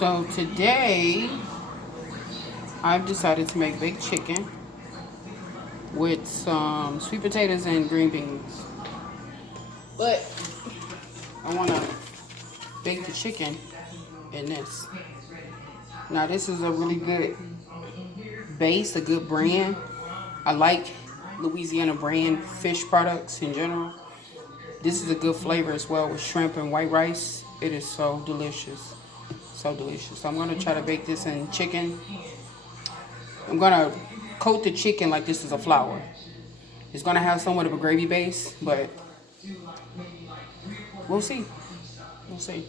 So today I've decided to make baked chicken with some sweet potatoes and green beans. But I want to bake the chicken in this. Now this is a really good base, a good brand. I like Louisiana brand fish products in general. This is a good flavor as well with shrimp and white rice. It is so delicious. So delicious. So I'm going to try to bake this in chicken. I'm going to coat the chicken like this is a flour. It's going to have somewhat of a gravy base, but we'll see. We'll see.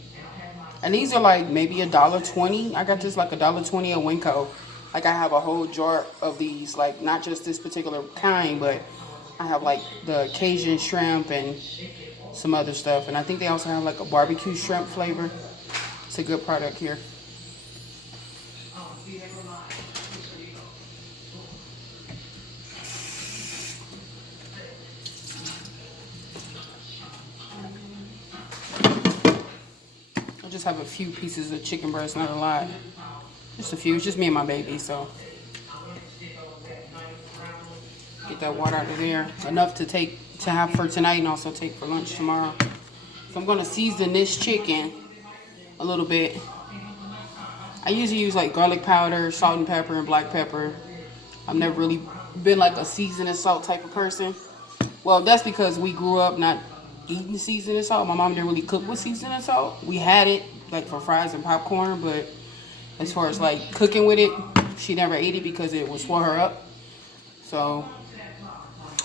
And these are like maybe $1.20. I got this like $1.20 at Winco. Like I have a whole jar of these, like not just this particular kind, but I have like the Cajun shrimp and some other stuff. And I think they also have like a barbecue shrimp flavor. It's a good product here. I just have a few pieces of chicken breast, not a lot. Just a few. It's just me and my baby, so get that water out of there. Enough to have for tonight and also take for lunch tomorrow. So I'm gonna season this chicken a little bit. I usually use like garlic powder, salt and pepper, and black pepper. I've never really been like a seasoning salt type of person. Well, that's because we grew up not eating seasoning salt. My mom didn't really cook with seasoning salt. We had it like for fries and popcorn, but as far as like cooking with it, she never ate it because it would swell her up. So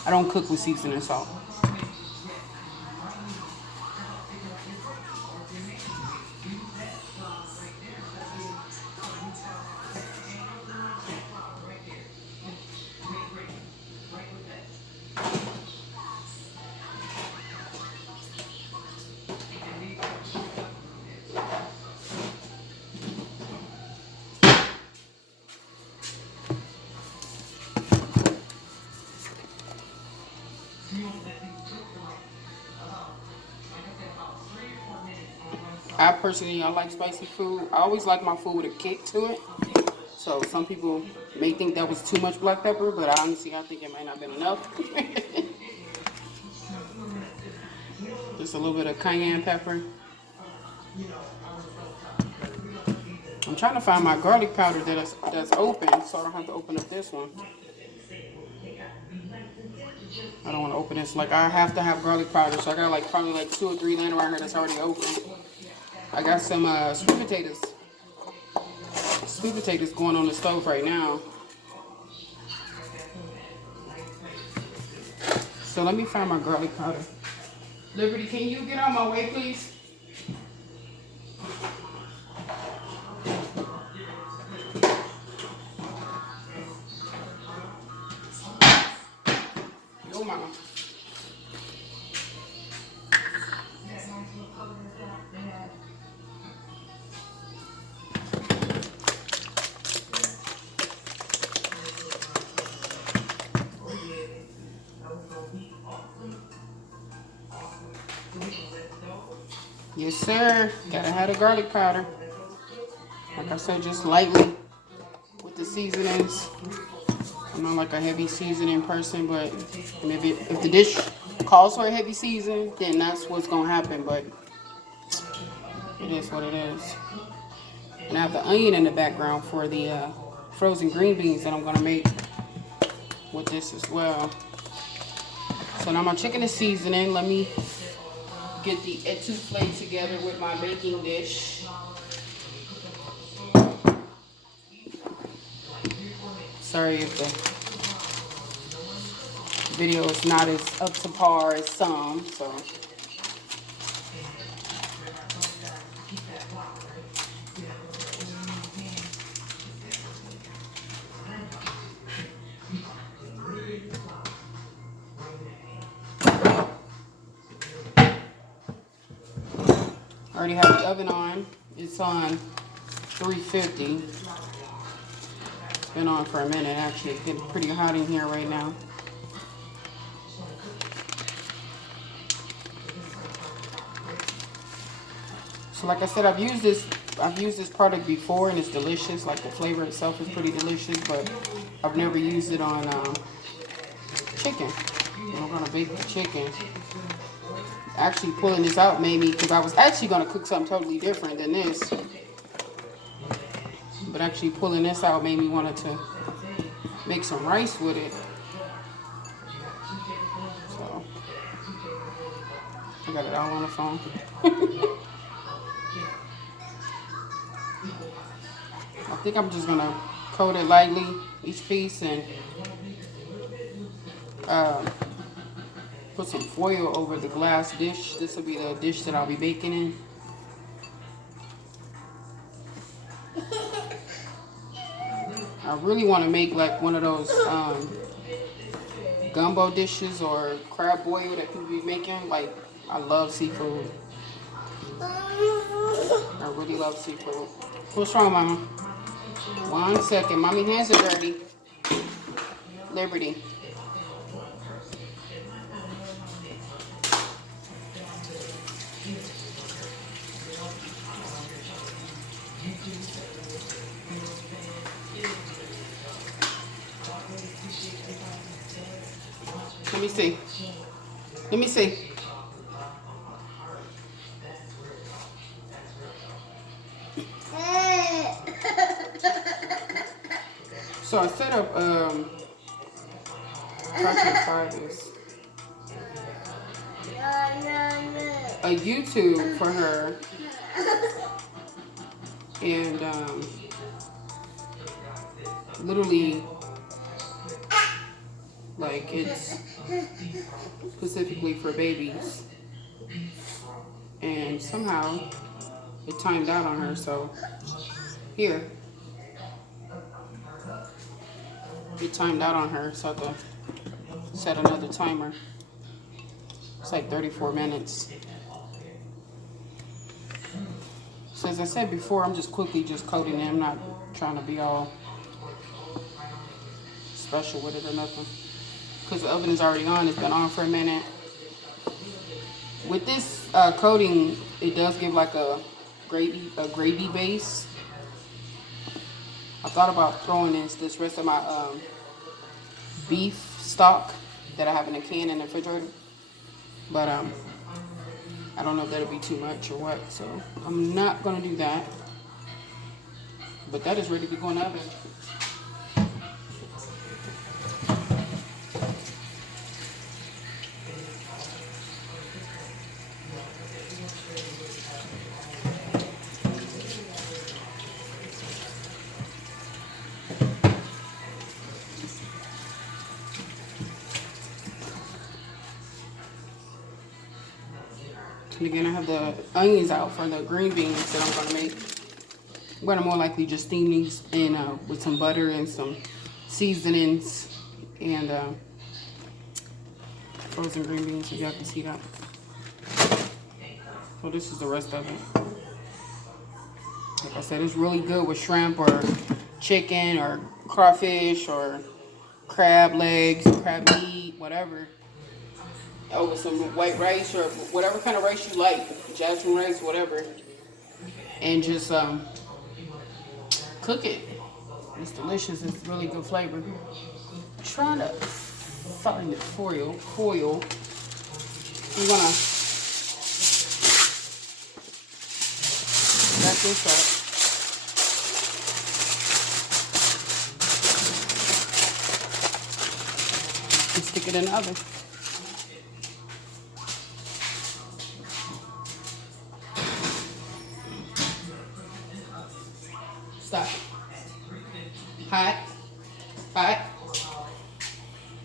I don't cook with seasoning salt. I like spicy food. I always like my food with a kick to it. So some people may think that was too much black pepper, but I think it might not have been enough. Just a little bit of cayenne pepper. I'm trying to find my garlic powder that's open, so I don't have to open up this one. I don't want to open this. Like I have to have garlic powder, so I got like probably like 2 or 3 laying around here that's already open. I got some sweet potatoes. Sweet potatoes going on the stove right now. So let me find my garlic powder. Liberty, can you get out of my way, please? Yo, mama. Yes, sir. Gotta have the garlic powder. Like I said, just lightly with the seasonings. I'm not like a heavy seasoning person, but maybe if the dish calls for a heavy season, then that's what's gonna happen. But it is what it is. And I have the onion in the background for the frozen green beans that I'm gonna make with this as well. So now my chicken is seasoning. Let me get the etouffee together with my baking dish. Sorry if the video is not as up to par as some, so. I already have the oven on. It's on 350. It's been on for a minute actually. It's getting pretty hot in here right now. So like I said, I've used this I've used this product before and it's delicious. Like the flavor itself is pretty delicious, but I've never used it on chicken. And we're gonna bake the chicken. Actually pulling this out made me, because I was actually gonna cook something totally different than this. But actually pulling this out made me want to make some rice with it. So I got it all on the phone. I think I'm just gonna coat it lightly, each piece, and put some foil over the glass dish. This will be the dish that I'll be baking in. I really want to make like one of those gumbo dishes or crab boil that people be making. Like, I love seafood. I really love seafood. What's wrong, Mama? 1 second. Mommy hands are dirty. Liberty. Let me see. Let me see. So I set up try this. A YouTube for her, and literally, like, it's specifically for babies, and somehow it timed out on her. So here, it timed out on her, so I have to set another timer. It's like 34 minutes. So as I said before, I'm just quickly coating it. I'm not trying to be all special with it or nothing, because the oven is already on. It's been on for a minute. With this coating, it does give like a gravy base. I thought about throwing this rest of my beef stock that I have in a can in the refrigerator, but I don't know if that'll be too much or what, so I'm not gonna do that. But that is ready to go in the oven. And again, I have the onions out for the green beans that I'm going to make. I'm going to more likely just steam these in with some butter and some seasonings and frozen green beans, if y'all can see that. So this is the rest of it. Like I said, it's really good with shrimp or chicken or crawfish or crab legs, crab meat, whatever. Over some white rice or whatever kind of rice you like, jasmine rice, whatever, and just cook it. It's delicious. It's really good flavor. I'm trying to find the foil. I'm gonna wrap this up. And stick it in the oven. Stop. Hot.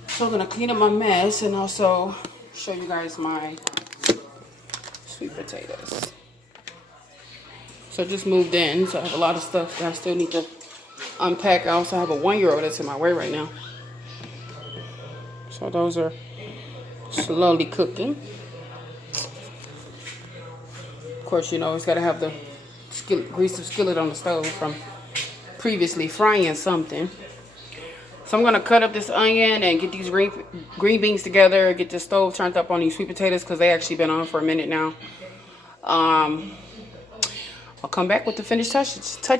So I'm gonna clean up my mess and also show you guys my sweet potatoes. So I just moved in, so I have a lot of stuff that I still need to unpack. I also have a 1-year-old that's in my way right now. So those are slowly cooking. Of course, you know, it's gotta have the grease the skillet on the stove from previously frying something. So I'm gonna cut up this onion and get these green beans together, get the stove turned up on these sweet potatoes because they actually been on for a minute now. I'll come back with the finished touches. I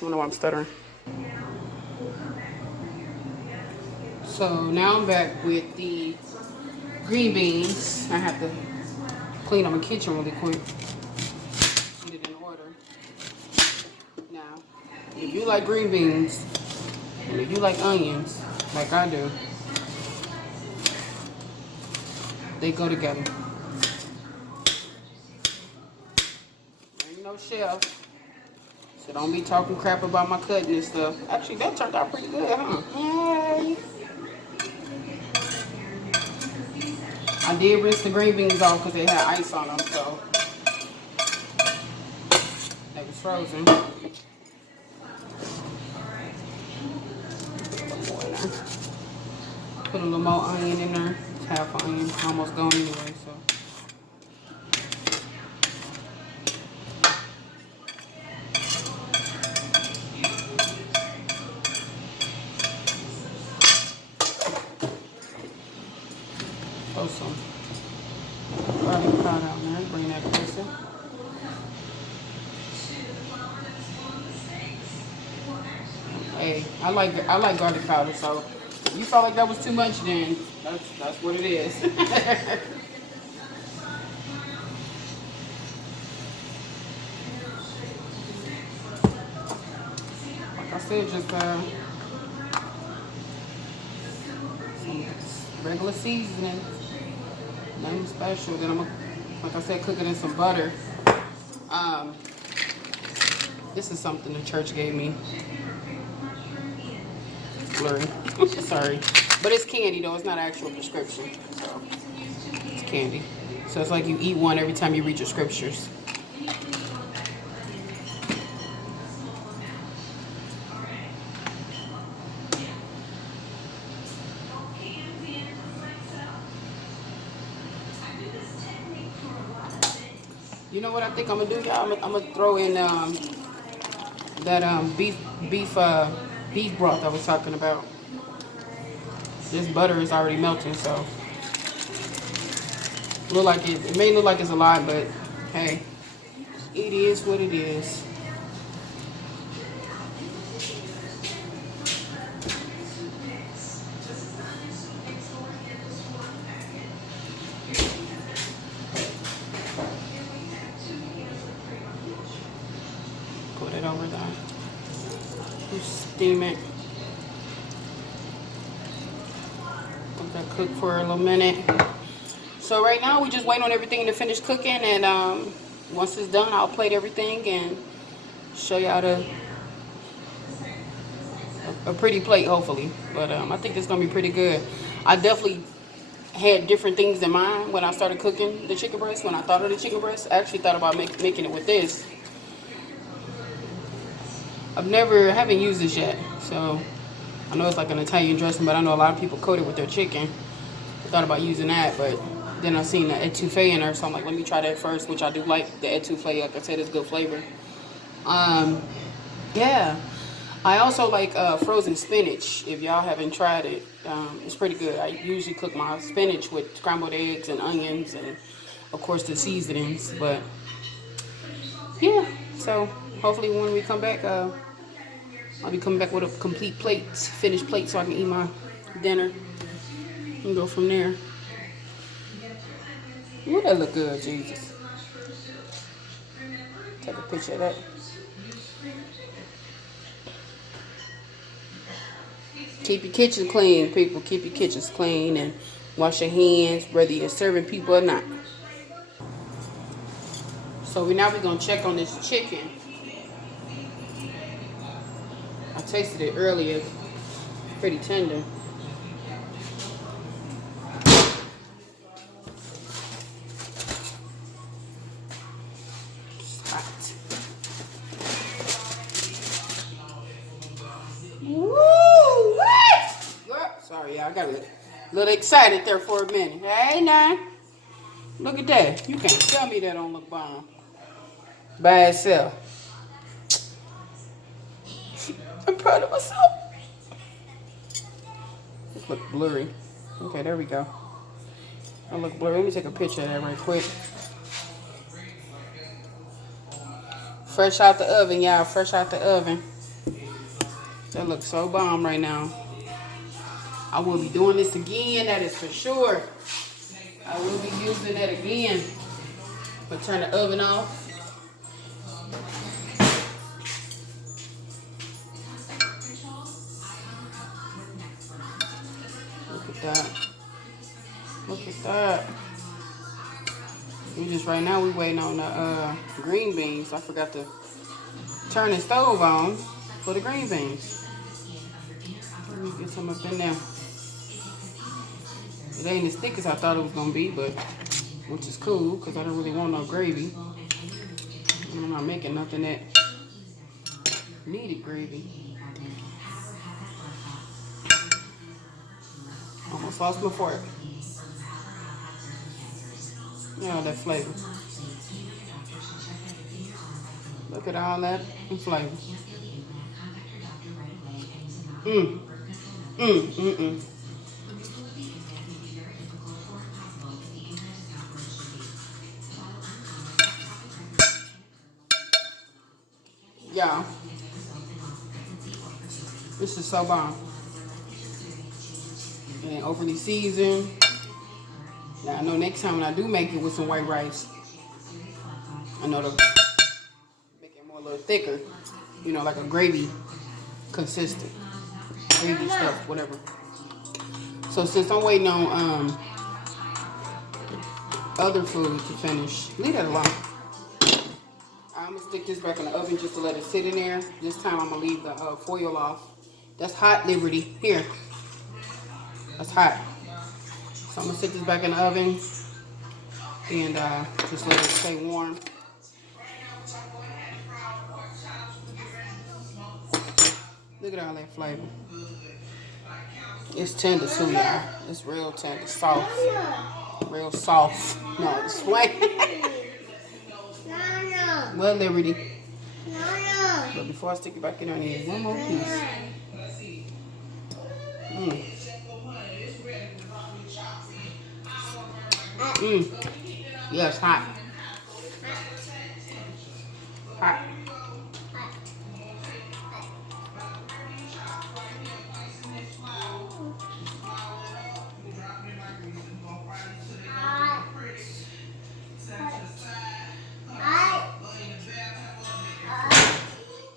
don't know why I'm stuttering. So now I'm back with the green beans. I have to clean up my kitchen really quick. Get it in order. Now, if you like green beans, and if you like onions, like I do, they go together. Ain't no chef, so don't be talking crap about my cutting and stuff. Actually, that turned out pretty good, huh? Yay! I did rinse the green beans off because they had ice on them, so they was frozen. Put a little more onion in there. It's half an onion, almost gone anyway, so. Throw some garlic powder on there, bring that closer. Hey, I like garlic powder, so if you felt like that was too much, then that's what it is. Like I said, just some regular seasoning, nothing special. Then I'm gonna, like I said, cook it in some butter. This is something the church gave me. Blurry. Sorry. But it's candy though, it's not actual prescription. So it's candy. So it's like you eat one every time you read your scriptures. You know what I think I'm gonna do, y'all? I'm gonna throw in that beef broth I was talking about. This butter is already melting, so it may look like it's a lot, but hey, it is what it is. Put it over there. Steam it. Let that cook for a little minute. So right now we just wait on everything to finish cooking, and once it's done, I'll plate everything and show y'all a pretty plate, hopefully. But I think it's gonna be pretty good. I definitely had different things in mind when I started cooking the chicken breast. When I thought of the chicken breast, I actually thought about making it with this. I haven't used this yet, so I know it's like an Italian dressing, but I know a lot of people coat it with their chicken. I thought about using that, but then I seen the etouffee in there, so I'm like, let me try that first, which I do like the etouffee. Like I said, it's good flavor. Yeah. I also like frozen spinach. If y'all haven't tried it, it's pretty good. I usually cook my spinach with scrambled eggs and onions and, of course, the seasonings. But, yeah. So, hopefully when we come back, I'll be coming back with a complete plate, finished plate, so I can eat my dinner and go from there. Ooh, that look good, Jesus. Take a picture of that. Keep your kitchen clean, people. Keep your kitchens clean and wash your hands, whether you're serving people or not. So now we're going to check on this chicken. I tasted it earlier. It's pretty tender. Woo! What? Sorry, y'all. I got a little excited there for a minute. Hey, now. Look at that. You can't tell me that don't look bomb by itself. I'm proud of myself. This look blurry. Okay, there we go. I look blurry. Let me take a picture of that right quick. Fresh out the oven, y'all. Fresh out the oven. That looks so bomb right now. I will be doing this again, that is for sure. I will be using that again. But turn the oven off. Look at that. Look at that. We just right now we waiting on the green beans. I forgot to turn the stove on for the green beans. Let me get some up in there. It ain't as thick as I thought it was gonna be, but which is cool because I don't really want no gravy. I'm not making nothing that needed gravy. Almost lost my fork. You know that flavor. Look at all that flavor. Y'all, this is so bomb. And overly seasoned. Now I know next time when I do make it with some white rice, I know to make it more a little thicker. You know, like a gravy consistent. Gravy stuff, whatever. So since I'm waiting on other food to finish, leave that alone. I'm gonna stick this back in the oven just to let it sit in there. This time I'm gonna leave the foil off. That's hot, Liberty. Here. That's hot. So I'm gonna stick this back in the oven and just let it stay warm. Look at all that flavor. It's tender too, y'all. It's real tender, soft. Real soft. No, it's white. Well, Liberty. But before I stick it back in there, I need one more piece. Yeah, it's hot. Hot.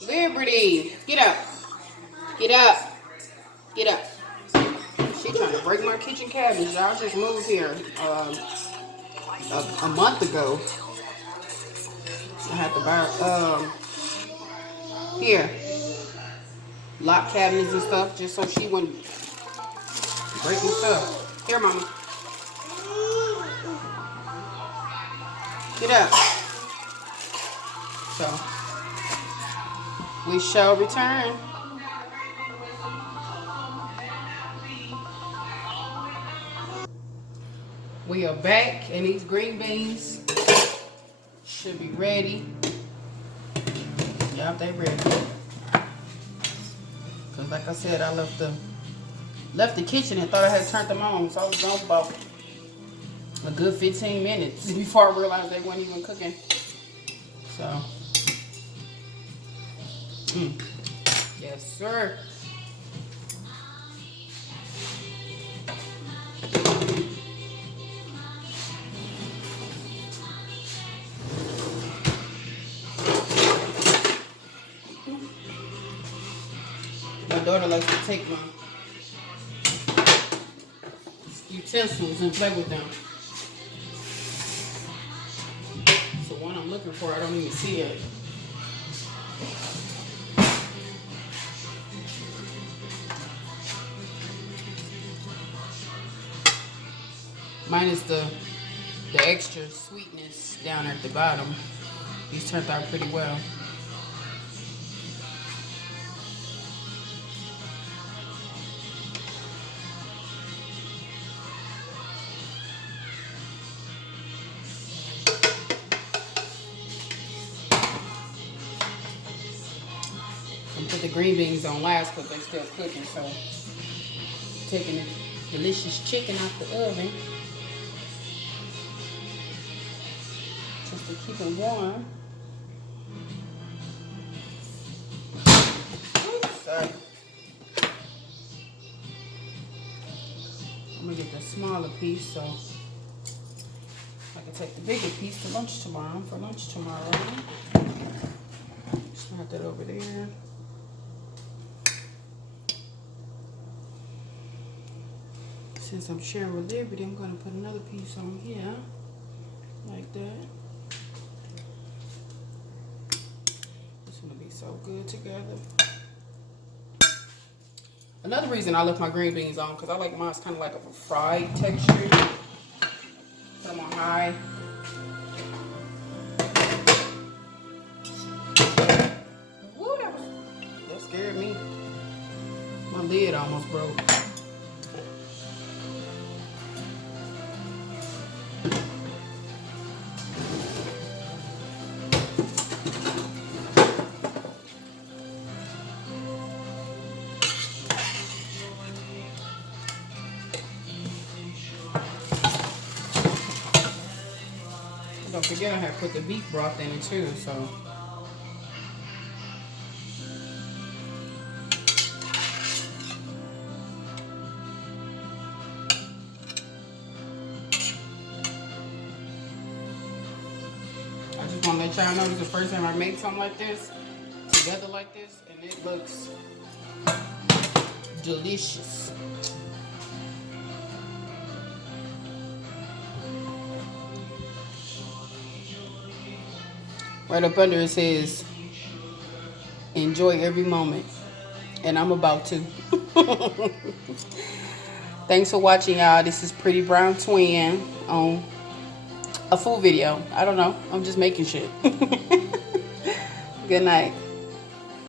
Liberty, get up. Get up. Get up. She trying to break my kitchen cabinet. Y'all just moved here a month ago. I had to buy here lock cabinets and stuff just so she wouldn't break my stuff. Here, mama. Get up. So we shall return. We are back, and these green beans should be ready. Yep, they ready. Cause like I said, I left the kitchen and thought I had turned them on, so I was gone for about a good 15 minutes before I realized they weren't even cooking. So, yes, sir. My daughter likes to take my utensils and play with them. So one I'm looking for, I don't even see it. Minus the extra sweetness down at the bottom. These turned out pretty well. And put the green beans on last because they're still cooking. So taking the delicious chicken out the oven just to keep it warm. side. I'm gonna get the smaller piece so I can take the bigger piece to lunch tomorrow. Slide that over there. Since I'm sharing with Liberty, I'm gonna put another piece on here, like that. It's gonna be so good together. Another reason I left my green beans on, because I like mine kind of like a fried texture. Put them on high. Woo, that scared me. My lid almost broke. Don't forget I have put the beef broth in it too, so. I just want to let y'all know this is the first time I make something like this, together like this, and it looks delicious. Right up under it says, enjoy every moment. And I'm about to. Thanks for watching, y'all. This is Pretty Brown Twin on a full video. I don't know. I'm just making shit. Good night.